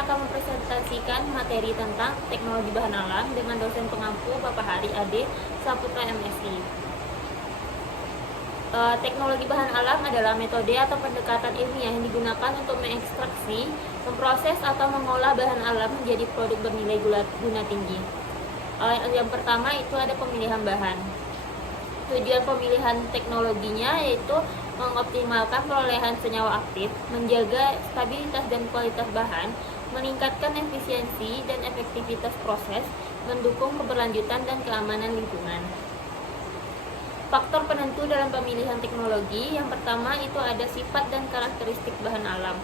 akan mempresentasikan materi tentang teknologi bahan alam dengan dosen pengampu Bapak Hari Ade Saputra MSI. Teknologi bahan alam adalah metode atau pendekatan ilmiah yang digunakan untuk mengekstraksi, memproses atau mengolah bahan alam menjadi produk bernilai guna tinggi. Yang pertama itu ada pemilihan bahan. Tujuan pemilihan teknologinya yaitu mengoptimalkan perolehan senyawa aktif, menjaga stabilitas dan kualitas bahan, meningkatkan efisiensi dan efektivitas proses, mendukung keberlanjutan dan keamanan lingkungan. Faktor penentu dalam pemilihan teknologi yang pertama itu ada sifat dan karakteristik bahan alam.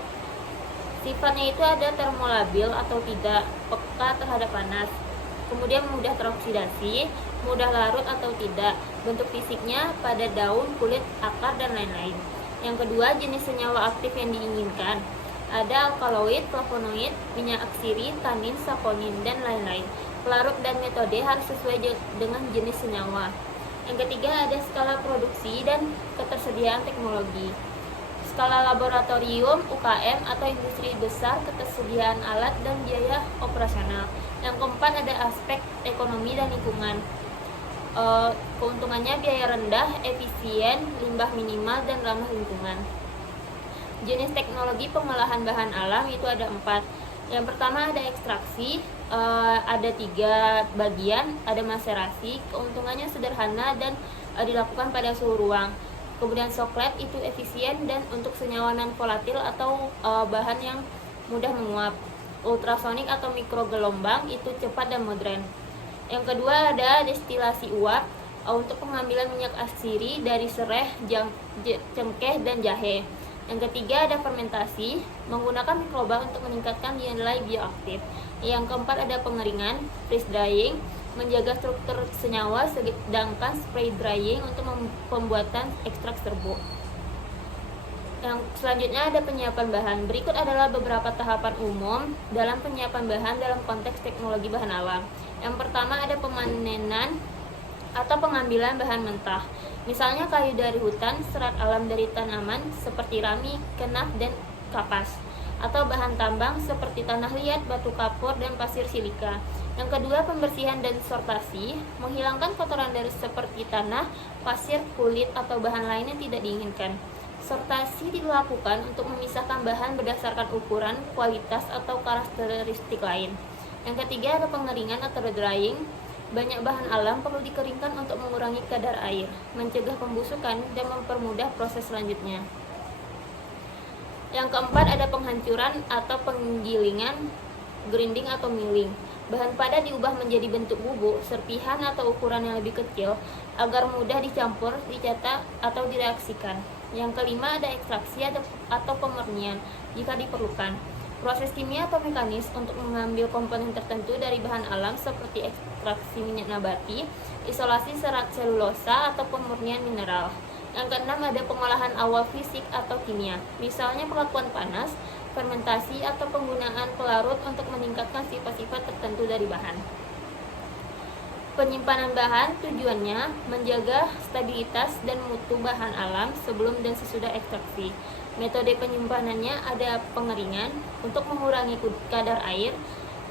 Sifatnya itu ada termolabil atau tidak, peka terhadap panas, kemudian mudah teroksidasi, mudah larut atau tidak, bentuk fisiknya pada daun, kulit, akar, dan lain-lain. Yang kedua, jenis senyawa aktif yang diinginkan. Ada alkaloid, flavonoid, minyak aksiri, tanin, saponin, dan lain-lain. Pelarut dan metode harus sesuai dengan jenis senyawa. Yang ketiga, ada skala produksi dan ketersediaan teknologi. Skala laboratorium, UKM, atau industri besar, ketersediaan alat, dan biaya operasional. Yang keempat, ada aspek ekonomi dan lingkungan. Keuntungannya biaya rendah, efisien, limbah minimal, dan ramah lingkungan. Jenis teknologi pengolahan bahan alam itu ada 4. Yang pertama ada ekstraksi, ada 3 bagian, ada maserasi, keuntungannya sederhana dan dilakukan pada suhu ruang. Kemudian soklet itu efisien dan untuk senyawa non volatil atau bahan yang mudah menguap. Ultrasonik atau mikrogelombang itu cepat dan modern. Yang kedua ada destilasi uap untuk pengambilan minyak atsiri dari serai, cengkeh, dan jahe. Yang ketiga ada fermentasi menggunakan mikroba untuk meningkatkan nilai bioaktif. Yang keempat ada pengeringan, freeze drying, menjaga struktur senyawa, sedangkan spray drying untuk pembuatan ekstrak serbuk. Yang selanjutnya ada penyiapan bahan. Berikut adalah beberapa tahapan umum dalam penyiapan bahan dalam konteks teknologi bahan alam. Yang pertama ada pemanenan atau pengambilan bahan mentah. Misalnya kayu dari hutan, serat alam dari tanaman seperti rami, kenaf, dan kapas. Atau bahan tambang seperti tanah liat, batu kapur, dan pasir silika. Yang kedua pembersihan dan sortasi, menghilangkan kotoran dari seperti tanah, pasir, kulit, atau bahan lain yang tidak diinginkan. Sortasi dilakukan untuk memisahkan bahan berdasarkan ukuran, kualitas, atau karakteristik lain. Yang ketiga ada pengeringan atau drying. Banyak bahan alam perlu dikeringkan untuk mengurangi kadar air, mencegah pembusukan, dan mempermudah proses selanjutnya. Yang keempat ada penghancuran atau penggilingan, grinding atau milling. Bahan padat diubah menjadi bentuk bubuk, serpihan atau ukuran yang lebih kecil agar mudah dicampur, dicetak, atau direaksikan. Yang kelima ada ekstraksi atau pemurnian jika diperlukan. Proses kimia atau mekanis untuk mengambil komponen tertentu dari bahan alam seperti ekstraksi minyak nabati, isolasi serat selulosa, atau pemurnian mineral. Yang keenam ada pengolahan awal fisik atau kimia, misalnya perlakuan panas, fermentasi, atau penggunaan pelarut untuk meningkatkan sifat-sifat tertentu dari bahan. Penyimpanan bahan tujuannya menjaga stabilitas dan mutu bahan alam sebelum dan sesudah ekstraksi. Metode penyimpanannya ada pengeringan untuk mengurangi kadar air,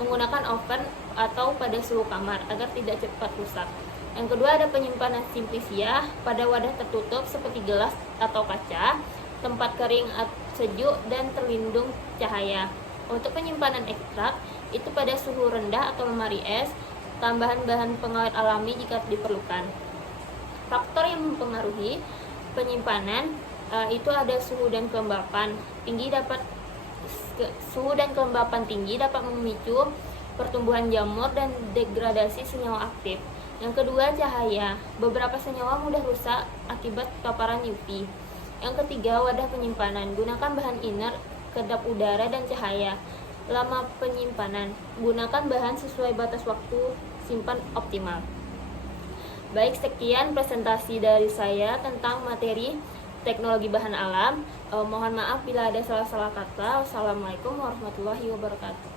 menggunakan oven atau pada suhu kamar agar tidak cepat rusak. Yang kedua ada penyimpanan simplisia pada wadah tertutup seperti gelas atau kaca, tempat kering sejuk dan terlindung cahaya. Untuk penyimpanan ekstrak itu pada suhu rendah atau lemari es, tambahan bahan pengawet alami jika diperlukan. Faktor yang mempengaruhi penyimpanan itu ada suhu dan kelembapan tinggi. Suhu dan kelembapan tinggi dapat memicu pertumbuhan jamur dan degradasi senyawa aktif. Yang kedua cahaya, beberapa senyawa mudah rusak akibat paparan UV. Yang ketiga wadah penyimpanan, gunakan bahan inert, kedap udara, dan cahaya. Lama penyimpanan, gunakan bahan sesuai batas waktu simpan optimal. Baik, sekian presentasi dari saya tentang materi teknologi bahan alam. Mohon maaf bila ada salah-salah kata. Wassalamualaikum warahmatullahi wabarakatuh.